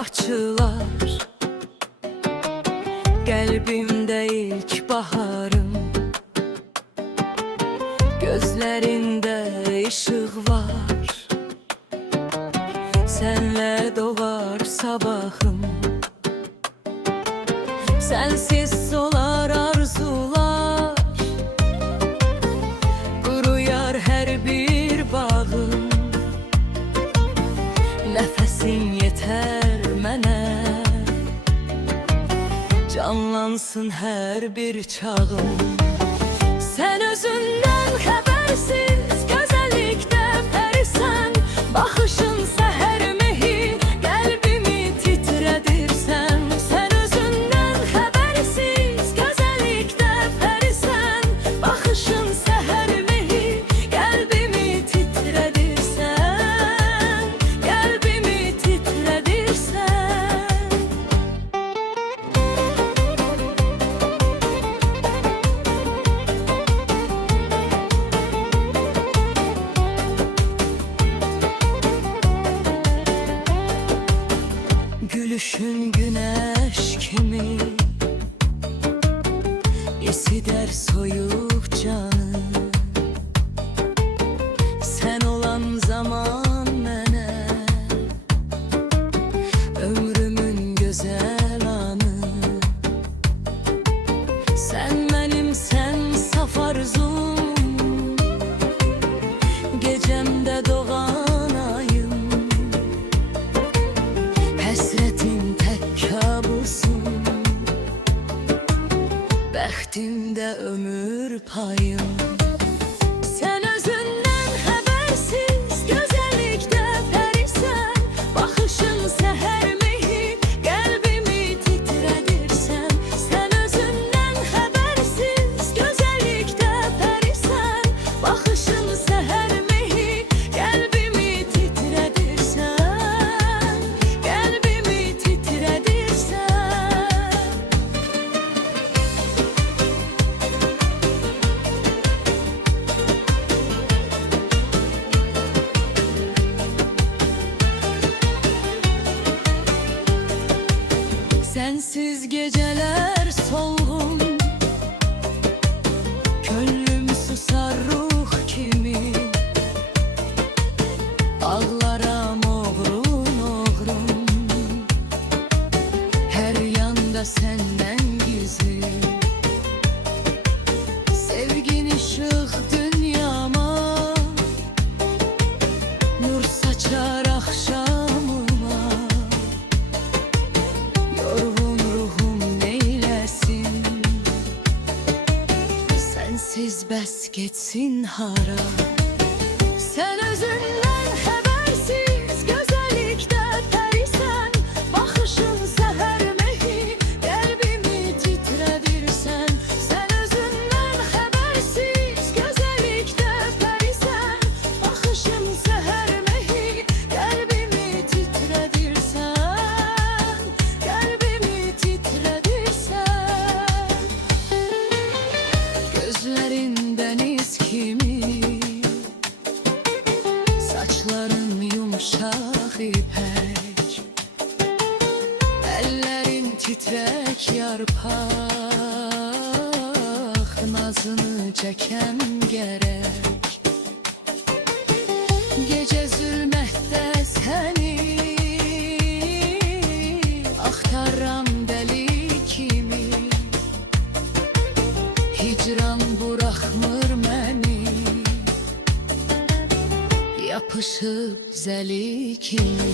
açılar. Qəlbimdə ilk baharım, gözlərində işıq var. Sənlə doğar sabahım, sənsiz solar arzular. Quruyar hər bir bağım, nəfəsin yetər mənə. Canlansın hər bir çağım. Sən özündən xəbərsiz gözəllikdə pərisən. Baxışın səhər mehi, qəlbimi titrədirsən. Sən özündən xəbərsiz gözəllikdə pərisən. Baxışın səhər mehi, qəlbimi titrədirsən. Qəlbimi titrədirsən. Gülüşün güneş kimi esider soyup canı. Sen olan zaman mənə ömrümün güzel anı. Sen benim, sen saf arzum, gecemde doğan ayım. Həsrətin tək kabusum, bəxtimdə ömür payım. Sən özündən xəbərsiz gözəllikdə pərisən. Baxışın səhər mehi, qəlbimi titrədirsən. Sən özündən xəbərsiz gözəllikdə pərisən. Baxışın səhər mehi, qəlbimi titrədirsən. Qəlbimi titrədirsən. Sensiz geceler solgun, könlüm susar ruh kimi. Ağlaram oğrun oğrun, her yanda senden gizli. Sevgin ışık dünyama, nur saçar akşamıma. Yorgun ruhum neylesin, sensiz bəs getsin hara. Sen özündən xəbərsiz gözəllikdə pərisən. Baxışın səhər mehi, qəlbimi titrədirsən. Sen özündən xəbərsiz gözəllikdə pərisən. Baxışın səhər mehi, qəlbimi titrədirsən. Qəlbimi titrədirsən. Gözlərin dəniz kimi, saçların yumuşak ipek, ellerin titrek yarpak, nazını çeken gerek. Gece zulmette seni axtaram deli kimi. Hicran bırakmır məni, yapışıp zəli kimi.